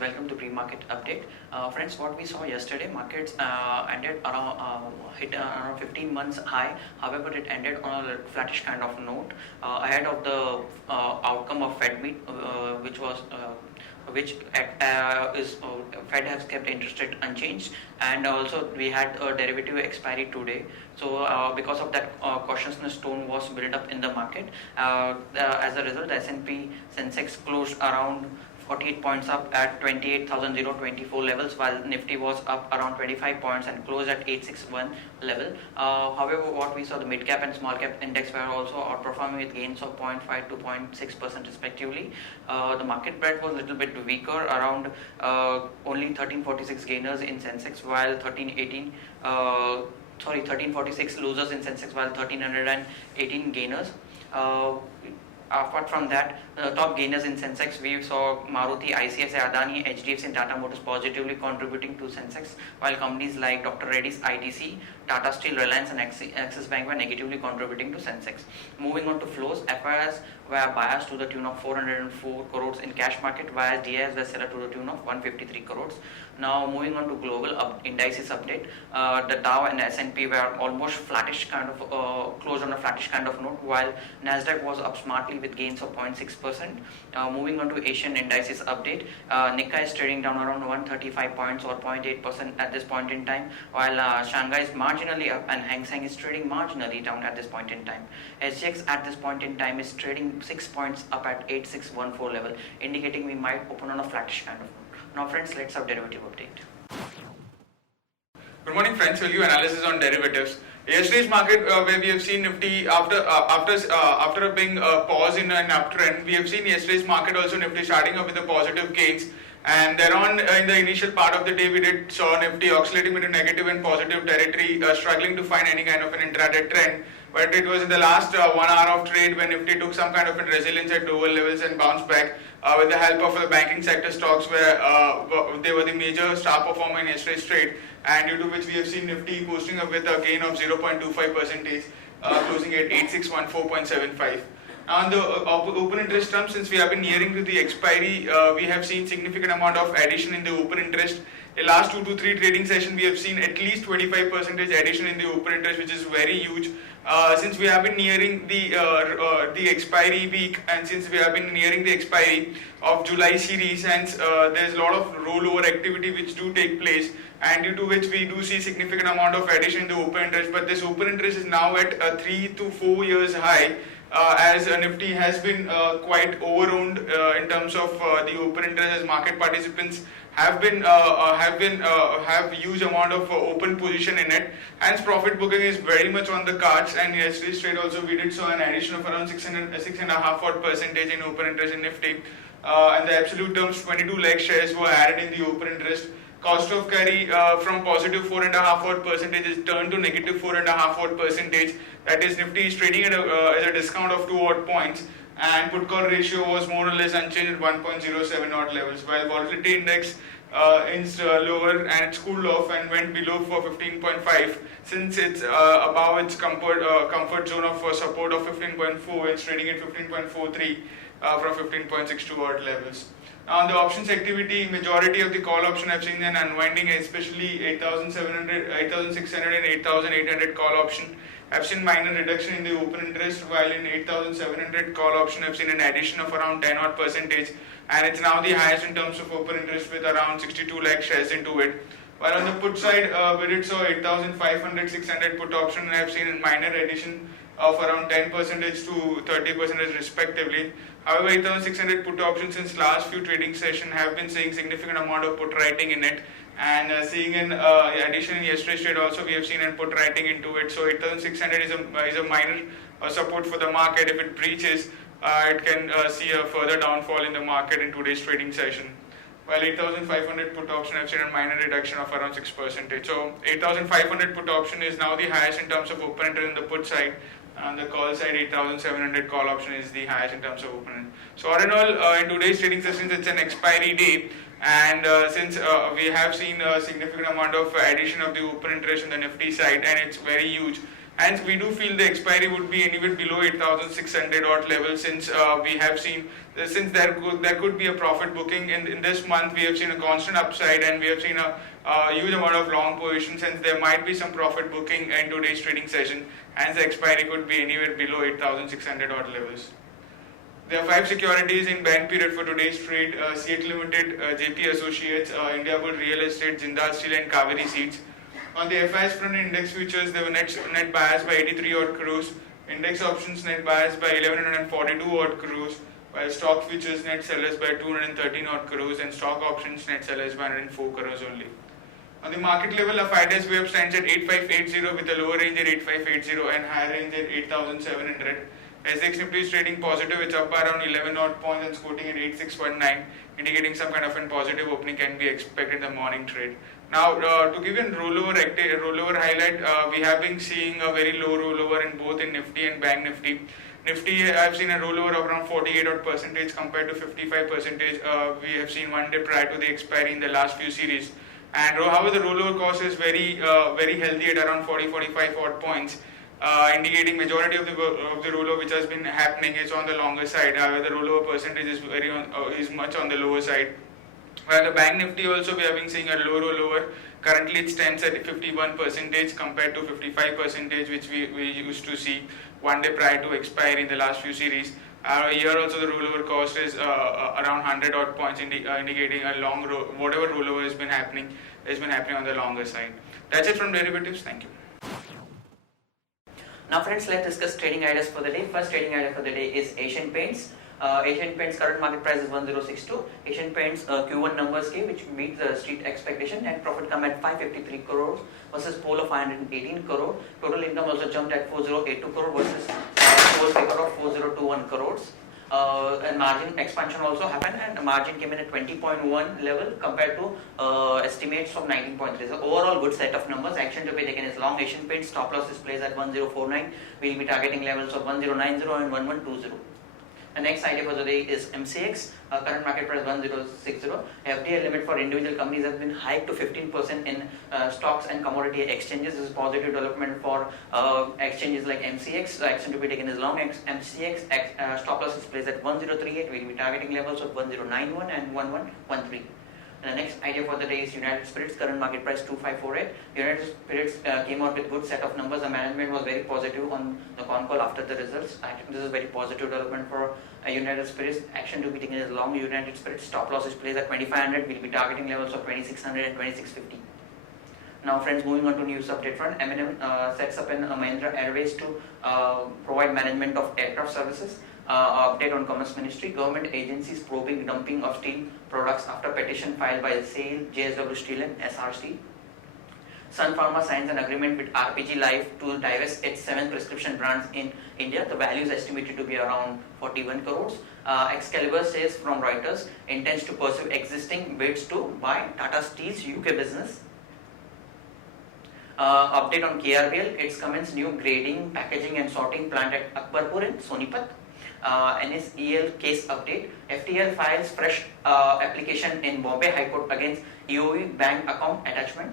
welcome to pre-market update. Friends, what we saw yesterday, markets ended around hit around 15 months high. However, it ended on a flattish kind of note ahead of the outcome of Fed meet, which was which Fed has kept interest rate unchanged, and also we had a derivative expiry today. So because of that, cautiousness tone was built up in the market. As a result, the S&P Sensex closed around 48 points up at 28,024 levels, while Nifty was up around 25 points and closed at 861 level. However, what we saw, the mid cap and small cap index were also outperforming with gains of 0.5 to 0.6% respectively. The market breadth was a little bit weaker, around only 1346 gainers in Sensex, while 1346 losers in Sensex, while 1318 gainers. Apart from that, the top gainers in Sensex, we saw Maruti, ICICI, Adani, HDFC and Tata Motors positively contributing to Sensex, while companies like Dr. Reddy's, ITC, Tata Steel, Reliance and Axis Bank were negatively contributing to Sensex. Moving on to flows, FIIs were biased to the tune of 404 crores in cash market, whereas DIs were seller to the tune of 153 crores. Now moving on to global indices update, the Dow and S&P were almost flattish kind of closed on a flattish kind of note, while Nasdaq was up smartly with gains of 0.6%. Moving on to Asian indices update, Nikkei is trading down around 135 points or 0.8% at this point in time, while Shanghai is marginally up and Hang Seng is trading marginally down at this point in time. SGX at this point in time is trading 6 points up at 8614 level, indicating we might open on a flattish kind of note. Now friends, let's have derivative update. Good morning friends, we'll give analysis on derivatives. Yesterday's market, where we have seen Nifty after being a pause in an uptrend, we have seen yesterday's market also Nifty starting up with the positive gains, and thereon in the initial part of the day we did saw Nifty oscillating between negative and positive territory, struggling to find any kind of an intraday trend. But it was in the last 1 hour of trade when Nifty took some kind of a resilience at lower levels and bounced back with the help of the banking sector stocks, where they were the major star performer in yesterday's trade, and due to which we have seen Nifty posting up with a gain of 0.25%, closing at 8614.75. On the open interest terms, since we have been nearing to the expiry, we have seen significant amount of addition in the open interest. In last 2 to 3 trading sessions, we have seen at least 25% addition in the open interest, which is very huge. Since we have been nearing the expiry week, and since we have been nearing the expiry of July series, hence there is a lot of rollover activity which do take place, and due to which we do see significant amount of addition in the open interest. But this open interest is now at a 3 to 4 years high, as Nifty has been quite overowned in terms of the open interest, as market participants have huge amount of open position in it. Hence profit booking is very much on the cards, and yesterday's trade also we did saw an addition of around 6.5% in open interest in Nifty, and the absolute terms 22 lakh shares were added in the open interest. Cost of carry from positive 4.5% is turned to negative 4.5%. That is, Nifty is trading at a discount of 2 odd points, and put call ratio was more or less unchanged at 1.07 odd levels, while volatility index is lower and it's cooled off and went below for 15.5. Since it's above its comfort zone of support of 15.4, it's trading at 15.43 from 15.62 odd levels. Now, on the options activity, majority of the call option have seen an unwinding, especially 8,700, 8,600 and 8,800 call option have seen minor reduction in the open interest, while in 8,700 call option have seen an addition of around 10 odd percentage, and it's now the highest in terms of open interest with around 62 lakh shares into it. While on the put side, we did saw 8,500, 600 put option and have seen a minor addition of around 10% to 30% respectively. However, 8,600 put options since last few trading sessions have been seeing significant amount of put writing in it, and seeing an addition in yesterday's trade also we have seen an put writing into it. So 8,600 is a minor support for the market. If it breaches, it can see a further downfall in the market in today's trading session. While 8,500 put option have seen a minor reduction of around 6%. So 8,500 put option is now the highest in terms of open interest in the put side. On the call side, 8,700 call option is the highest in terms of open interest. So all in all, in today's trading sessions, it's an expiry day, and since we have seen a significant amount of addition of the open interest in the Nifty side, and it's very huge, Hence, we do feel the expiry would be anywhere below 8,600 odd level, since we have seen, since there could be a profit booking in this month. We have seen a constant upside, and we have seen a huge amount of long positions, hence there might be some profit booking in today's trading session. Hence, the expiry could be anywhere below 8,600 odd levels. There are 5 securities in ban period for today's trade: CET Limited, JP Associates, India Bull Real Estate, Jindal Steel, and Kaveri Seeds. On the FIs front, index futures, there were net buyers by 83 odd crores, index options net buyers by 1142 odd crores, while stock futures net sellers by 213 odd crores, and stock options net sellers by 104 crores only. On the market level, a 5 days wave stands at 8580 with a lower range at 8580 and higher range at 8700. SX Nifty is trading positive, it's up by around 11 odd points and quoting at 8619, indicating some kind of a positive opening can be expected in the morning trade. Now, to give you a rollover highlight, we have been seeing a very low rollover in both in Nifty and Bank Nifty. Nifty, I have seen a rollover of around 48 odd percentage compared to 55 percentage. We have seen one day prior to the expiry in the last few series. And however, the rollover cost is very healthy at around 40-45 odd points. Indicating majority of the rollover which has been happening is on the longer side. However, the rollover percentage is much on the lower side. While the Bank Nifty also, we have been seeing a low rollover. Currently, it stands at 51 percentage compared to 55 percentage, which we used to see one day prior to expiry in the last few series. Here also, the rollover cost is around 100 odd points, indicating a long whatever rollover has been happening on the longer side. That's it from derivatives. Thank you. Now friends, let's discuss trading ideas for the day. First trading idea for the day is Asian Paints. Asian Paints current market price is 1062. Asian Paints Q1 numbers came which meet the street expectation, and profit come at 553 crores versus poll of 518 crore. Total income also jumped at 4082 crore versus poll figure of 4021 crores. And margin expansion also happened, and the margin came in at 20.1 level compared to estimates of 19.3. So overall good set of numbers. Action to be taken is long. Asian Paints stop loss is placed at 1049. We will be targeting levels of 1090 and 1120. The next idea for the day is MCX. Current market price 1060. FDI limit for individual companies has been hiked to 15% in stocks and commodity exchanges. This is positive development for exchanges like MCX. So action to be taken is long. MCX stop loss is placed at 1038. We will be targeting levels of 1091 and 1113. The next idea for the day is United Spirits. Current market price 2548. United Spirits came out with good set of numbers. The management was very positive on the con call after the results. This is very positive development for United Spirits. Action to be taken is long. United Spirits stop loss is placed at 2500. We will be targeting levels of 2600 and 2650. Now friends, moving on to news update front. M&M sets up an Mahindra Airways to provide management of aircraft services. Update on Commerce Ministry. Government agencies probing dumping of steel products after petition filed by SAIL, JSW Steel and SR Steel. Sun Pharma signs an agreement with RPG Life to divest its 7 prescription brands in India. The value is estimated to be around 41 crores. Excalibur says from Reuters intends to pursue existing bids to buy Tata Steel's UK business. Update on KRBL. It's commenced new grading, packaging and sorting plant at Akbarpur in Sonipat. NSEL case update. FTL files fresh application in Bombay High Court against EOE bank account attachment.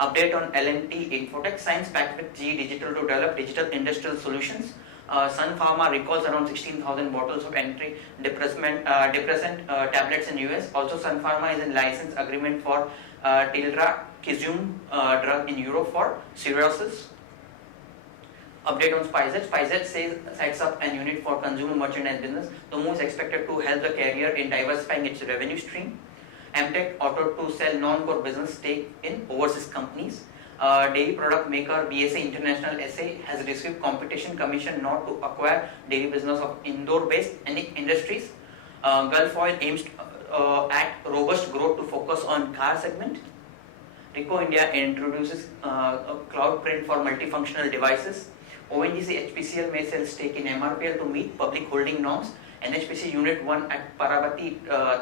Update on LNT Infotech signs pact with GE Digital to develop digital industrial solutions. Sun Pharma recalls around 16,000 bottles of antidepressant tablets in US. Also, Sun Pharma is in license agreement for Tilrakizumab drug in Europe for cirrhosis. Update on SpiceJet. SpiceJet sets up an unit for consumer merchandise business. The move is expected to help the carrier in diversifying its revenue stream. Amtech Auto to sell non-core business stake in overseas companies. Dairy product maker BSA International SA has received competition commission not to acquire dairy business of Indore-based Enik Industries. Gulf Oil aims at robust growth to focus on car segment. Ricoh India introduces a cloud print for multifunctional devices. ONGC HPCL may sell stake in MRPL to meet public holding norms. NHPC Unit 1 at Parabati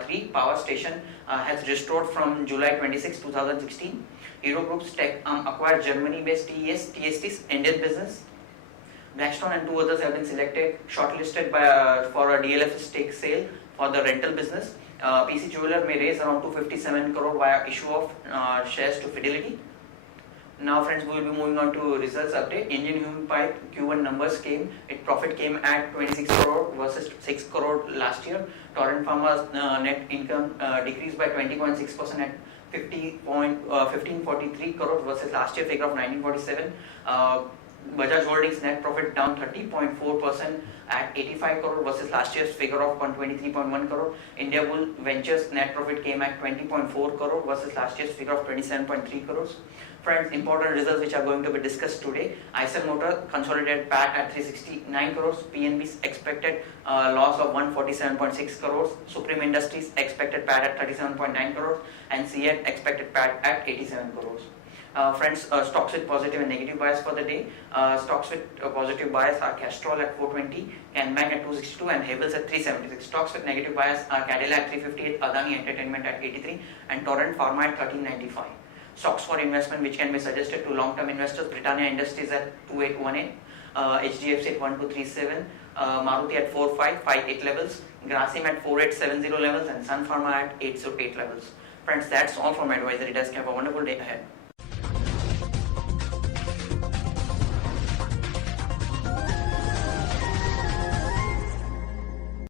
3 power station has restored from July 26, 2016. Hero Group's tech acquired Germany-based TST's Indian business. Blackstone and 2 others have been shortlisted for a DLF stake sale for the rental business. PC Jeweler may raise around 257 crore via issue of shares to Fidelity. Now friends, we will be moving on to results update. Indian Human Pipe Q1 numbers came. Its profit came at 26 crore versus 6 crore last year. Torrent Pharma's net income decreased by 20.6% at 1543 crore versus last year figure of 1947. Bajaj Holdings net profit down 30.4% at 85 crore versus last year's figure of 123.1 crore. India Bull Ventures net profit came at 20.4 crore versus last year's figure of 27.3 crores. Friends, important results which are going to be discussed today. Eicher Motor consolidated PAT at 369 crores. PNB's expected loss of 147.6 crores. Supreme Industries expected PAT at 37.9 crores. And CEAT expected PAT at 87 crores. Friends, stocks with positive and negative bias for the day. Stocks with positive bias are Castrol at 420, Canbank at 262 and Havels at 376. Stocks with negative bias are Cadillac at 358, Adani Entertainment at 83 and Torrent Pharma at 1395. Stocks for investment which can be suggested to long-term investors: Britannia Industries at 2818, HDFC at 1237, Maruti at 4558 levels, Grasim at 4870 levels and Sun Pharma at 808 levels. Friends, that's all from my advisory desk. Have a wonderful day ahead.